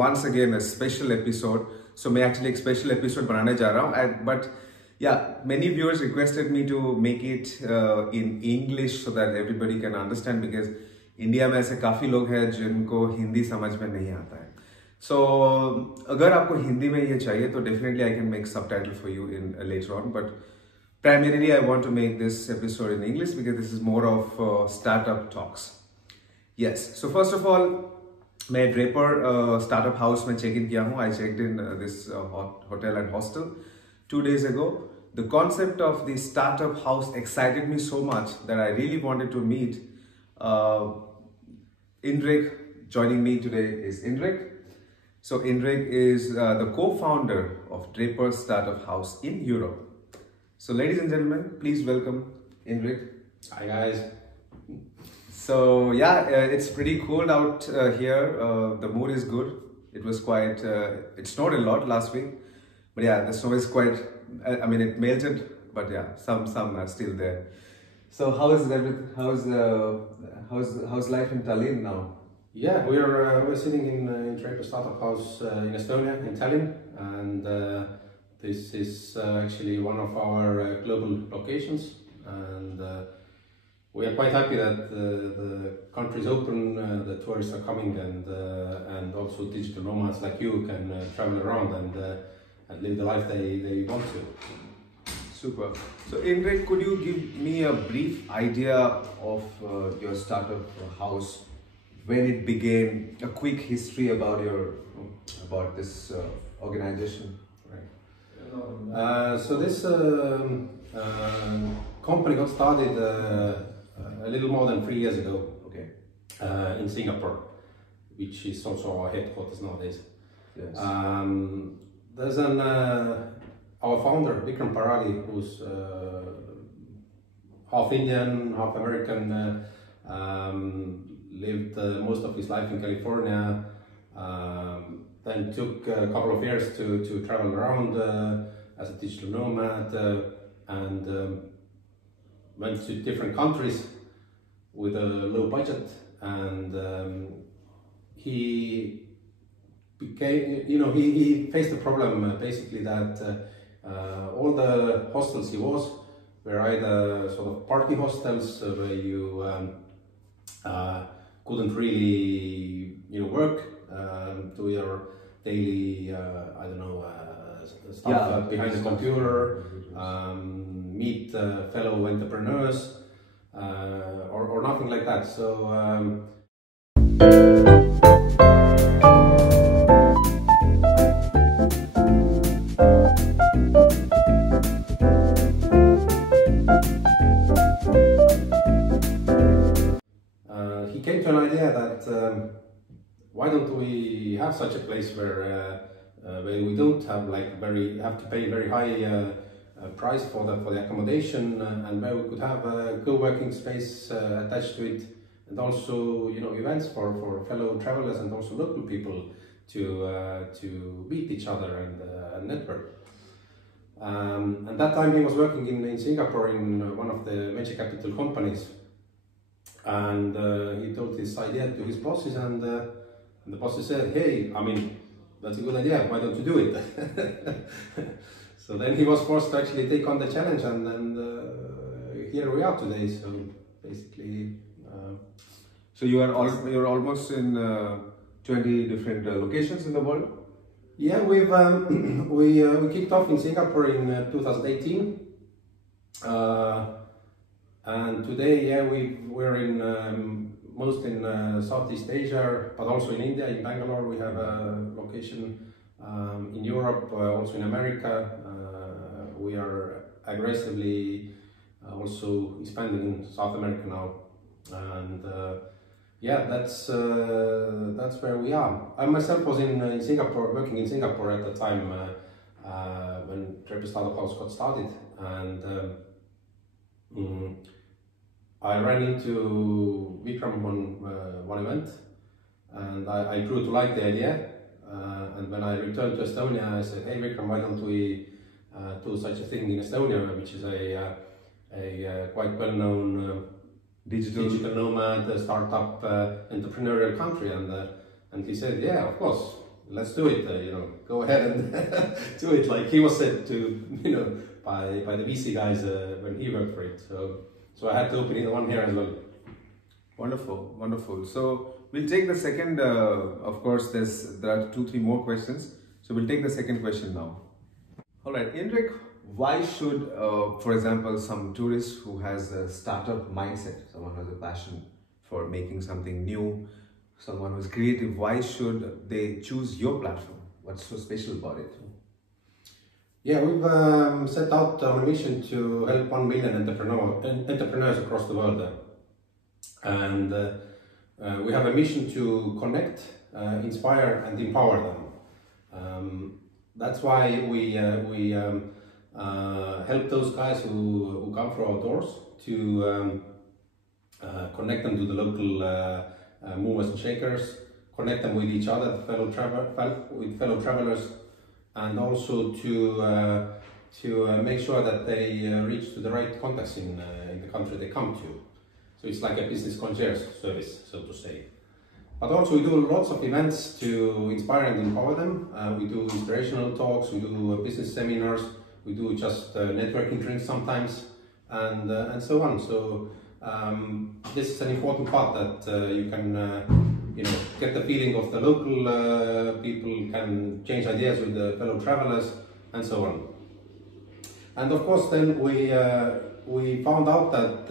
once again a special episode. So मैं actually एक special episode बनाने जा रहा हूँ. But yeah, many viewers requested me to make it in English so that everybody can understand, because India में ऐसे काफ़ी लोग हैं जिनको हिंदी समझ में नहीं आता है. So अगर आपको हिंदी में ये चाहिए तो definitely I can make subtitle for you in later on. But primarily I want to make this episode in English because this is more of startup talks. Yes. So first of all, मैं Draper startup house में check in किया हूँ. I checked in this hotel and hostel 2 days ago. The concept of the startup house excited me so much that I really wanted to meet Indrek. Joining me today is Indrek. So Indrek is the co-founder of Draper Startup House in Europe. So ladies and gentlemen, please welcome Indrek. Hi guys. So yeah, it's pretty cold out here. The mood is good. It was quite, it snowed a lot last week. But yeah, the snow is quite, I mean it melted, but yeah, some are still there. So how is everything, how's life in Tallinn now? Yeah, we're sitting in Draper Startup House in Estonia, in Tallinn, and this is actually one of our global locations, and we are quite happy that the country is open, the tourists are coming, and also digital nomads like you can travel around and live the life they want to. Super. So Indrek, could you give me a brief idea of your startup house, when it began, a quick history about this organization? Right. So this company got started a little more than 3 years ago. Okay. In Singapore, which is also our headquarters nowadays. Yes. There's our founder Vikram Parali, who's half Indian, half American. Lived most of his life in California. Then took a couple of years to travel around as a digital nomad, and went to different countries with a low budget, and he became, he faced the problem basically that all the hostels he was were either sort of party hostels where you couldn't really work, do your daily I don't know stuff behind the computer, meet fellow entrepreneurs, or nothing like that. So he came to an idea that why don't we have such a place where we don't have have to pay very high price for the accommodation, and where we could have a co-working space attached to it, and also events for fellow travelers and also local people to meet each other and network. And that time he was working in Singapore in one of the venture capital companies, and he told this idea to his bosses, and the bosses said, "Hey, I mean, that's a good idea, why don't you do it?" So then he was forced to actually take on the challenge, and here we are today. So basically, so you're almost in 20 different locations in the world. Yeah, we kicked off in Singapore in 2018, and today, yeah, we're in most in Southeast Asia, but also in India, in Bangalore. We have a location in Europe, also in America. We are aggressively also expanding in South America now, and yeah, that's where we are. I myself was in Singapore, working in Singapore at the time when Draper Startup House got started, and I ran into Vikram on one event, and I grew to like the idea. And when I returned to Estonia, I said, "Hey Vikram, why don't we do such a thing in Estonia, which is a quite well-known digital nomad startup entrepreneurial country?" And he said, "Yeah, of course, let's do it. Go ahead and do it. Like he was said to, by the VC guys when he worked for it. So I had to open one here as well. Wonderful, wonderful. So we'll take the second. Of course, there are 2-3 more questions. So we'll take the second question now. All right, Indrek, why should, for example, some tourist who has a startup mindset, someone who has a passion for making something new, someone who's creative, why should they choose your platform? What's so special about it? Yeah, we've set out on a mission to help 1 million entrepreneurs across the world. And we have a mission to connect, inspire and empower them. That's why we help those guys who come through our doors to connect them to the local movers and shakers, connect them with each other, fellow travelers, and also to make sure that they reach to the right contacts in the country they come to. So it's like a business concierge service, so to say. But also we do lots of events to inspire and empower them. We do inspirational talks, we do business seminars, we do just networking drinks sometimes, and so on. So this is an important part that you can get the feeling of the local people, can change ideas with the fellow travelers, and so on. And of course, then we found out that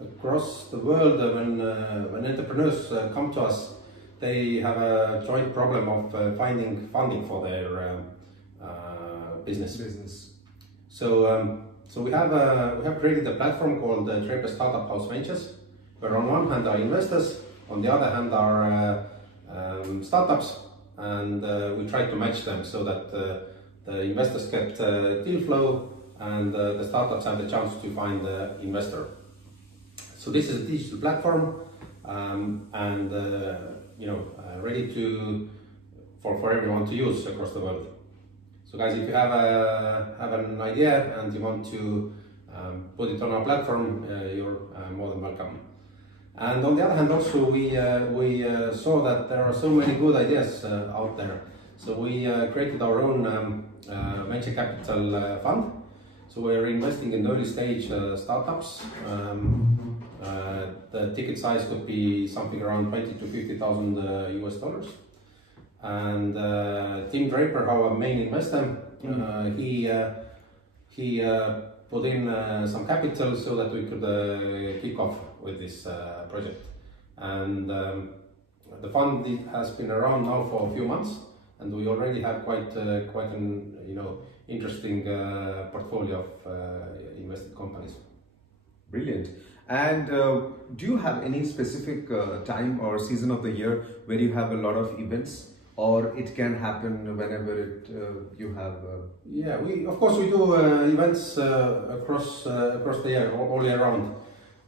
across the world, when entrepreneurs come to us, they have a joint problem of finding funding for their business. So we have created a platform called Draper Startup House Ventures, where on one hand are investors, on the other hand are startups, and we try to match them so that the investors get deal flow and the startups have the chance to find the investor. So this is a digital platform and ready for everyone to use across the world. So guys, if you have an idea and you want to put it on our platform, you're more than welcome. And on the other hand, also we saw that there are so many good ideas out there. So we created our own venture capital fund. So we're investing in early stage startups. The ticket size could be something around 20 to 50,000 US dollars. And Tim Draper, our main investor, he put in some capital so that we could kick off with this project. And the fund has been around now for a few months, and we already have quite an interesting portfolio of invested companies. Brilliant. And do you have any specific time or season of the year where you have a lot of events, or it can happen whenever you have? Yeah, of course we do events across the year, all year round.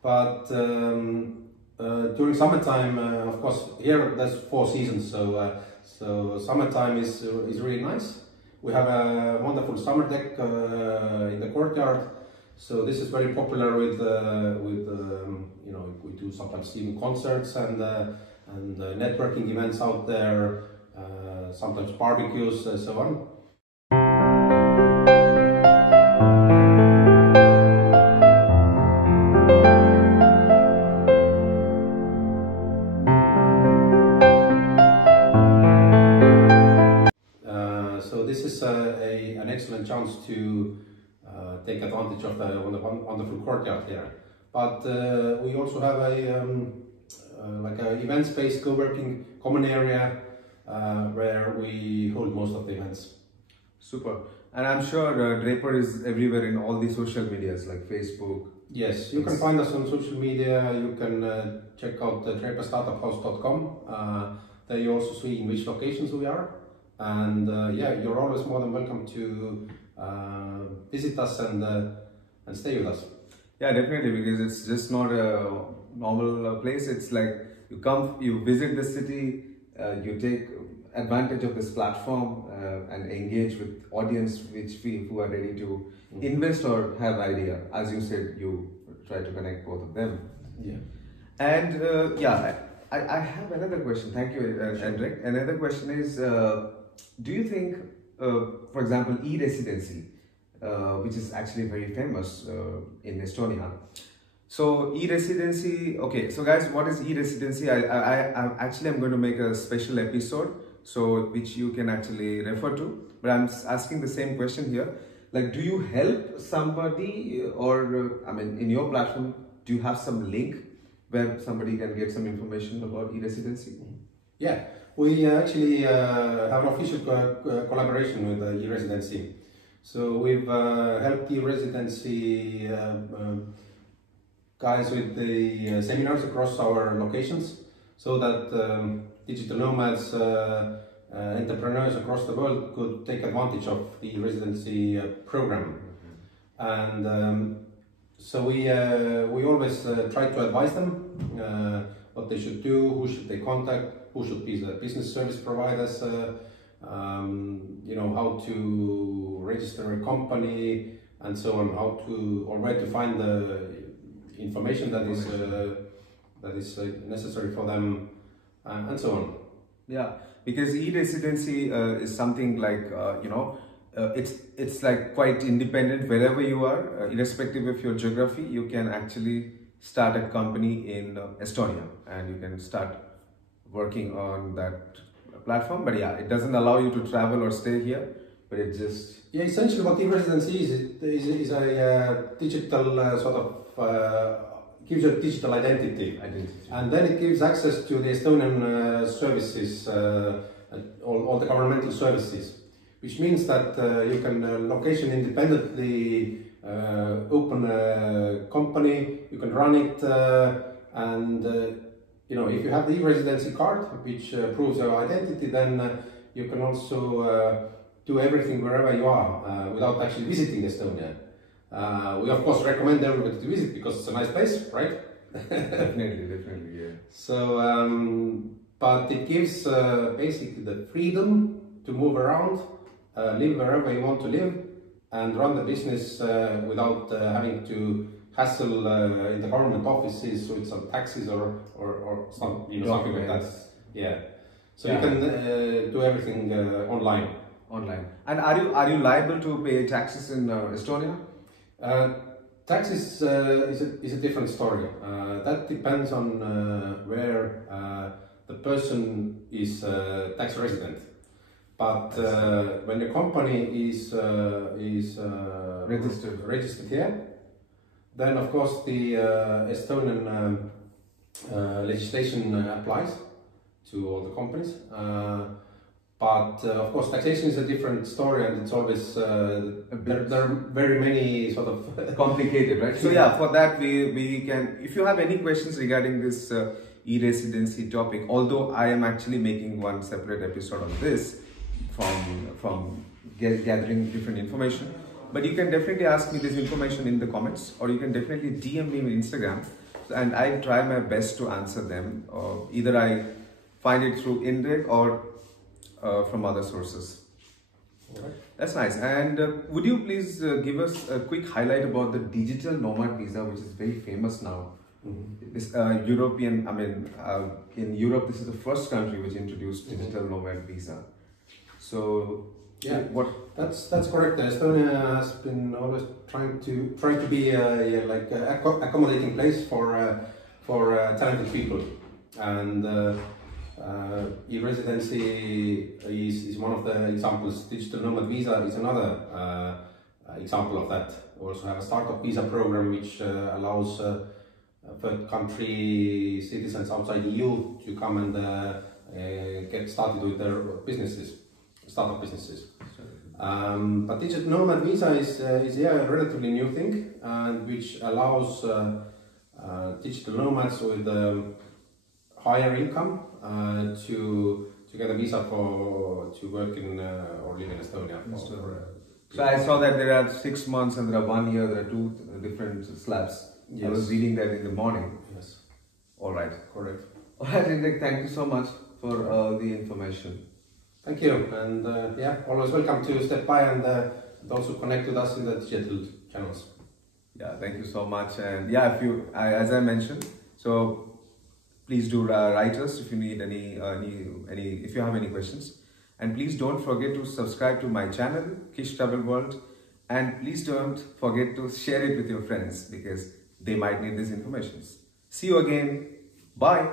But during summertime, of course, here there's 4 seasons, so summertime is really nice. We have a wonderful summer deck in the courtyard. So this is very popular with we do sometimes even concerts and networking events out there, sometimes barbecues and so on. So this is an excellent chance to take advantage of the wonderful courtyard here. But we also have like an event space, co-working common area where we hold most of the events. Super. And I'm sure Draper is everywhere in all the social medias like Facebook. Yes, you can find us on social media. You can check out draperstartuphouse.com. There you also see in which locations we are. And yeah, you're always more than welcome to visit us and stay with us. Yeah, definitely, because it's just not a normal place. It's like you come, you visit the city, you take advantage of this platform and engage with audience who are ready to invest or have idea. As you said, you try to connect both of them. Yeah. And yeah, I have another question. Thank you, Hendrik. Another question is, do you think, for example, e-residency, which is actually very famous in Estonia. So e-residency, okay. So guys, what is e-residency? I'm going to make a special episode, so which you can actually refer to. But I'm asking the same question here. Like, do you help somebody, or I mean, in your platform, do you have some link where somebody can get some information about e-residency? Yeah, we actually have an official collaboration with e-residency. So we've helped e-residency guys with the seminars across our locations, so that digital nomads, entrepreneurs across the world could take advantage of the residency program. And so we always try to advise them what they should do, who should they contact, who should be the business service providers, you know, how to register a company and so on, how to, or where to find the information that is necessary for them, and so on. Yeah, because e-residency is something like you know, it's like quite independent wherever you are, irrespective of your geography. You can actually start a company in Estonia, and you can start working on that platform. But yeah, it doesn't allow you to travel or stay here, but it just, yeah, essentially what e-residency is a digital sort of gives you a digital identity, and then it gives access to the Estonian services, all the governmental services, which means that you can location independently open a company, you can run it, and you know, if you have the e-residency card, which proves your identity, then you can also do everything wherever you are without actually visiting Estonia. We of course recommend everybody to visit because it's a nice place, right? definitely, yeah. So, but it gives basically the freedom to move around, live wherever you want to live, and run the business without having to hassle in the government offices with some taxes or some, you know, something like that. Yeah. So yeah, you can do everything online. And are you liable to pay taxes in Estonia? Taxes is a different story. That depends on where the person is tax resident. But when the company is registered here, then of course the Estonian legislation applies to all the companies. But of course, taxation is a different story, and it's always there are very many sort of complicated, right? So yeah, for that we can. If you have any questions regarding this e-residency topic, although I am actually making one separate episode on this from gathering different information, but you can definitely ask me this information in the comments, or you can definitely DM me on Instagram, and I try my best to answer them. Or either I find it through Indrek or from other sources. All right. That's nice. And would you please give us a quick highlight about the digital nomad visa, which is very famous now? Mm-hmm. This European, I mean, in Europe, this is the first country which introduced digital nomad visa. So yeah, that's correct. Estonia has been always trying to be like accommodating place for talented people, and e-residency is one of the examples. Digital nomad visa is another example of that. We also have a startup visa program which allows third country citizens outside EU to come and get started with their businesses, startup businesses. But digital nomad visa is a relatively new thing, and which allows digital nomads with higher income to get a visa to work in or live in Estonia. So I saw that there are 6 months and there are 1 year, there are 2 different slabs. Yes. I was reading that in the morning. Yes. All right. Correct. All right, Hendrik, thank you so much for the information. Thank you, and yeah, always welcome to step by and also connect with us in the digital channels. Yeah, thank you so much. And yeah, if you, as I mentioned, so Please do write us if you need if you have any questions. And please don't forget to subscribe to my channel, Kish Travel World. And please don't forget to share it with your friends because they might need this information. See you again. Bye.